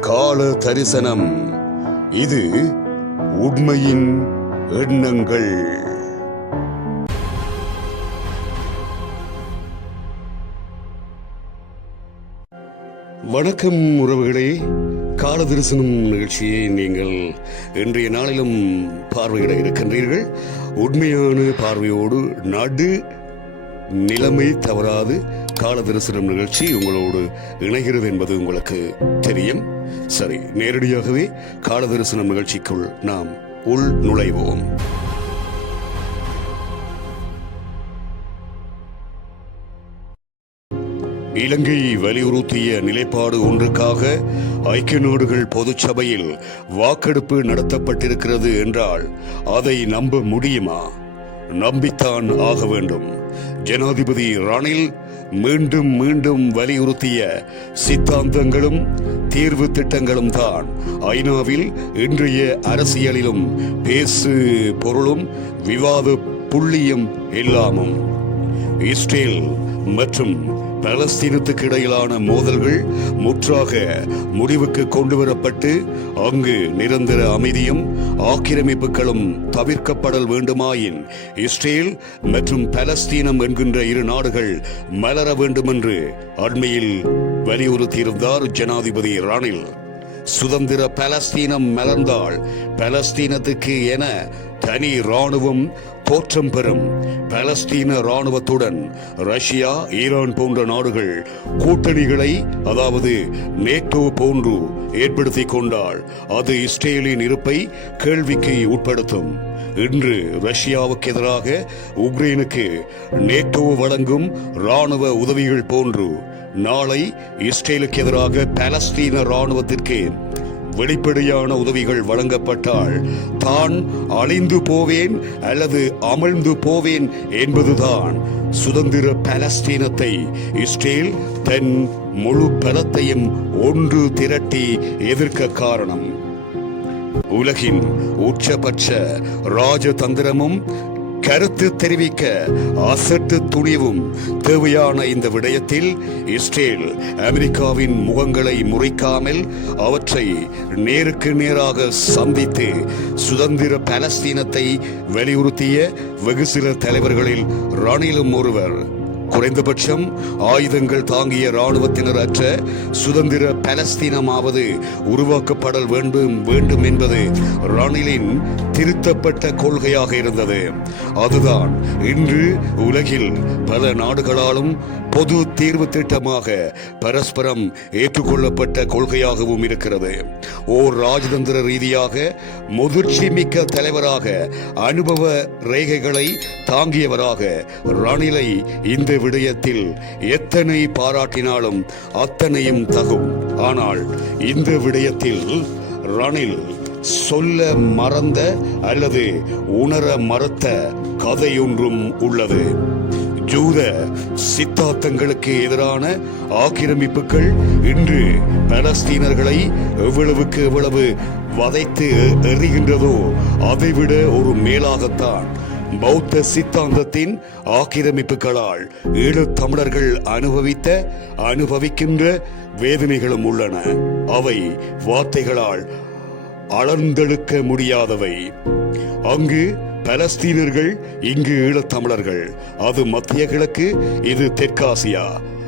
கால தரிசனம் இது உண்மையின் எண்ணங்கள். வணக்கம் உறவுகளே. கால தரிசனம் நிகழ்ச்சியை நீங்கள் இன்றைய நாளிலும் பார்வையிட இருக்கின்றீர்கள். உண்மையான பார்வையோடு நடு நிலைமை தவறாது. கால தரிசனம் நிகழ்ச்சி உங்களோடு இணைகிறது என்பது உங்களுக்கு தெரியும். சரி நேரடியாகவே கால தரிசனம் நிகழ்ச்சிக்குள் நாம் உள் நுழைவோம். இலங்கை வலியுறுத்திய நிலைப்பாடு ஒன்றுக்காக ஐக்கிய நாடுகள் பொதுச்சபையில் வாக்கெடுப்பு நடத்தப்பட்டிருக்கிறது என்றால் அதை நம்ப முடியுமா? நம்பித்தான் ஆக வேண்டும். ஜனாதிபதி ரணில் மீண்டும் மீண்டும் வலியுறுத்திய சித்தாந்தங்களும் தீர்வு திட்டங்களும் தான் ஐநாவில் இன்றைய அரசியலிலும் பேசு பொருளும் விவாத புள்ளியும் எல்லாமும் இஸ்ரேல் மற்றும் பலஸ்தீனத்துக்கு இடையிலான மோதல்கள் முற்றாக முடிவுக்கு கொண்டு வரப்பட்டு அங்கு நிரந்தர அமைதியும் ஆக்கிரமிப்புகளும் தவிர்க்கப்படல் வேண்டுமாயின் இஸ்ரேல் மற்றும் பலஸ்தீனம் என்கின்ற இரு நாடுகள் மலர வேண்டுமென்று அண்மையில் வலியுறுத்தியிருந்தார் ஜனாதிபதி ரணில். சுதந்திர பலஸ்தீனம் மலர்ந்தால் பலஸ்தீனத்துக்கு என தனி ராணுவம் தோற்றம் பெறும். பலஸ்தீன ராணுவத்துடன் ரஷ்யா ஈரான் போன்ற நாடுகள் கூட்டணிகளை அதாவது நேட்டோ போன்று ஏற்படுத்திக் கொண்டால் அது இஸ்ரேலின் இருப்பை கேள்விக்கு உட்படுத்தும். இன்று ரஷ்யாவுக்கு எதிராக உக்ரைனுக்கு நேட்டோ வழங்கும் ராணுவ உதவிகள் போன்று நாளை இஸ்ரேலுக்கு எதிராக பலஸ்தீன ராணுவத்திற்கு வெளிப்படையான உதவிகள் வழங்கப்பட்டால் தான் அழிந்து போவேன் அல்லது அமிழ்ந்து போவேன் என்பதுதான் சுதந்திர பாலஸ்தீனத்தை இஸ்ரேல் தன் முழு பலத்தையும் ஒன்று திரட்டி எதிர்க்க காரணம். உலகின் உச்சபட்ச ராஜதந்திரமும் கருத்து தெரிவிக்க அசட்டு துணிவும் தேவையான இந்த விடயத்தில் இஸ்ரேல் அமெரிக்காவின் முகங்களை முறைக்காமல் அவற்றை நேருக்கு நேராக சந்தித்து சுதந்திர பலஸ்தீனத்தை வலியுறுத்திய வெகு சில தலைவர்களில் ரணிலும் ஒருவர். குறைந்தபட்சம் ஆயுதங்கள் தாங்கிய இராணுவத்தினர் அற்ற சுதந்திர பலஸ்தீனமாவது உருவாக்கப்படல் வேண்டும் வேண்டும் என்பது ரணிலின் திருத்தப்பட்ட கொள்கையாக இருந்தது. அதுதான் இன்று உலகில் பல நாடுகளாலும் பொது தீர்வு திட்டமாக பரஸ்பரம் ஏற்றுக்கொள்ளப்பட்ட கொள்கையாகவும் இருக்கிறது. ஓர் ராஜதந்திர ரீதியாக முதிர்ச்சி மிக்க தலைவராக அனுபவ ரேகைகளை தாங்கியவராக ரணிலை இந்த விடயத்தில் எத்தனை பாராட்டினாலும் அத்தனையும் தகும். ஆனால் இந்த விடயத்தில் ரணில் சொல்ல மறந்த அல்லது உணர மறுத்த கதையொன்றும் உள்ளது. ஜூத சித்தாந்தங்களுக்கு எதிரான ஆக்கிரமிப்புகள் இன்று பலஸ்தீனர்களை எவ்வளவுக்கு எவ்வளவு வதைத்து எறிகின்றதோ அதைவிட ஒரு மேலாகத்தான் பௌத்த சித்தாந்தத்தின் ஆக்கிரமிப்புகளால் ஈழ தமிழர்கள் அனுபவித்த அனுபவிக்கின்ற வேதனைகளும் உள்ளன. அவை வார்த்தைகளால் அளந்தெடுக்க முடியாதவை. அங்கு பலஸ்தீனர்கள் இங்கு ஈழத்தமிழர்கள் அது மத்திய கிழக்கு இது தெற்காசியா.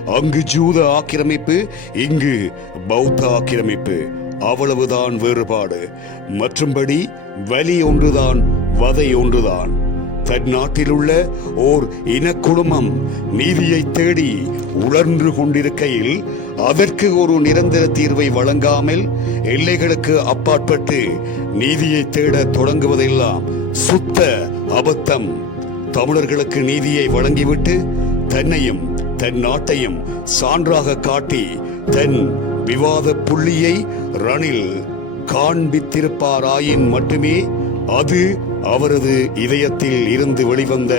அங்கு ஜூத ஆக்கிரமிப்பு இங்கு பௌத்த ஆக்கிரமிப்பு. அவ்வளவுதான் வேறுபாடு. மற்றும்படி வலி ஒன்றுதான் வதை ஒன்றுதான். தன்னாட்டில் உள்ள ஓர் இனக்குழுமம் நீதியை தேடி உழன்று கொண்டிருக்கையில் அதற்கு ஒரு நிரந்தர தீர்வை வழங்காமல் எல்லைகளுக்கு அப்பாற்பட்டு நீதியை தேட தொடங்குவதெல்லாம் சுத்த அபத்தம். தமிழர்களுக்கு நீதியை வழங்கிவிட்டு தன்னையும் தன் நாட்டையும் சான்றாக காட்டி தன் விவாத புள்ளியை ரணில் காண்பித்திருப்பாராயின் மட்டுமே அது அவரது இதயத்தில் இருந்து வெளிவந்த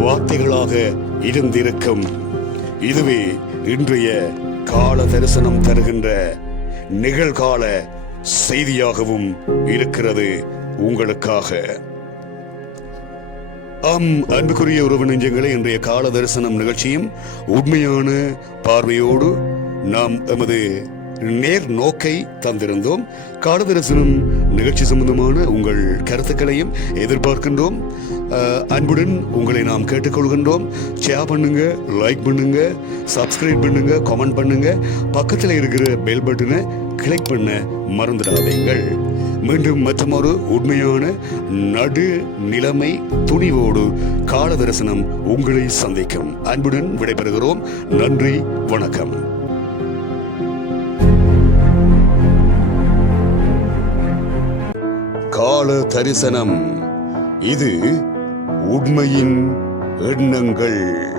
வார்த்தைகளாக இருந்திருக்கும். இதுவே இன்றைய கால தரிசனம் தருகின்ற நிகழ்கால செய்தியாகவும் இருக்கிறது உங்களுக்காக. ஆம் அன்புக்குரிய உறவு நெஞ்சங்களே இன்றைய கால தரிசனம் நிகழ்ச்சியும் உண்மையான பார்வையோடு நாம் எமது நேர் நோக்கை தந்திருந்தோம். காலதரிசனம் நிகழ்ச்சி சம்பந்தமான உங்கள் கருத்துக்களையும் எதிர்பார்க்கின்றோம். அன்புடன் உங்களை நாம் கேட்டுக்கொள்கின்றோம். ஷேர் பண்ணுங்க லைக் பண்ணுங்க சப்ஸ்கிரைப் பண்ணுங்க கமெண்ட் பண்ணுங்க. பக்கத்தில் இருக்கிற பெல் பட்டனை கிளிக் பண்ண மறந்துடாதீங்கள் மீண்டும் மற்றொரு உண்மையான நடு நிலைமை துணிவோடு கால தரிசனம் உங்களை சந்திக்கும். அன்புடன் விடைபெறுகிறோம். நன்றி வணக்கம். கால தரிசனம். இது உண்மையின் எண்ணங்கள்.